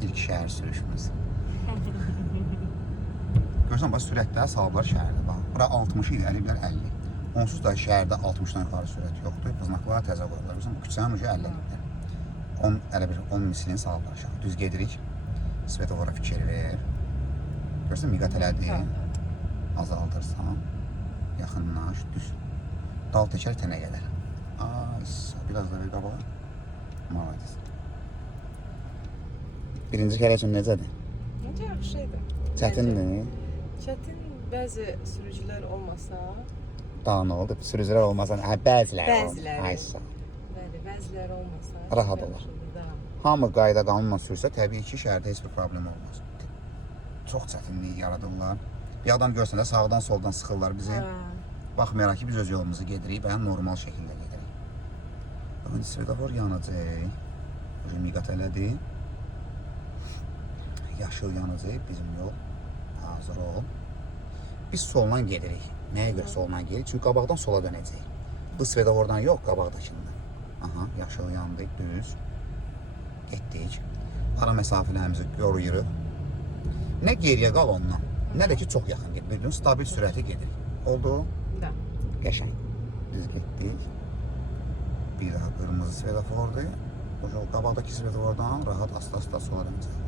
İlk şəhər sürüşümüz. Görürsən, bax, sürətlər salıblar şəhərdə. Bax, bura 60 il, 50 bilər 50. Onsuz da şəhərdə 60-dan yuxarı sürət yoxdur. Qıznaqlara təzə qoyurlar. Görürsən, bu küçənin ucu 50 bilər. Elə bir 10 mislini salıblar aşağı. Düz gedirik. Svetovara fikir ver. Görürsən, miqat elədi. Azaldırsan. Yaxınlaş, düz. Dal təkər tənə qədər. Ay, biraz da bir qabağa. Maladiz. Birinci kərə üçün necədir? Necə yaxşı şeydir. Çətindir. Çətin bəzi sürücülər olmasa, Daha nə oldu? Sürücülər olmasa, bəziləri. Bəziləri. Ay, sağ. bəli, bəziləri olmasa Rahat olar. Hamı qayda qanunla sürsə, təbii ki, şəhərdə heç bir problem olmaz. Çox çətinlik yaradırlar. Bir adam görsən də sağdan soldan sıxırlar bizi. Baxmayaraq ki, biz öz yolumuzu gedirik və normal şəkildə gedirik. Baxın, svetofor yanacaq. Miqat elədi. Yaşıl yanacaq, bizim yol. Hazır ol. Biz soldan gedirik. Nəyə görə soldan gedirik? Çünki qabaqdan sola dönəcəyik. Bu svetofordan yox, qabaqdakından. Aha, yaşıl yandı, düz. Getdik. Ara məsafələrimizi qoruyuruq. Nə geriyə qal ondan, nə də ki, çox yaxın gedir. Bildin, stabil sürəti gedir. Oldu? Da. Qəşəng. Düz getdik. Bir daha qırmızı svetofordur. Qabaqdakı svetofordan rahat asta-asta sola dönəcək.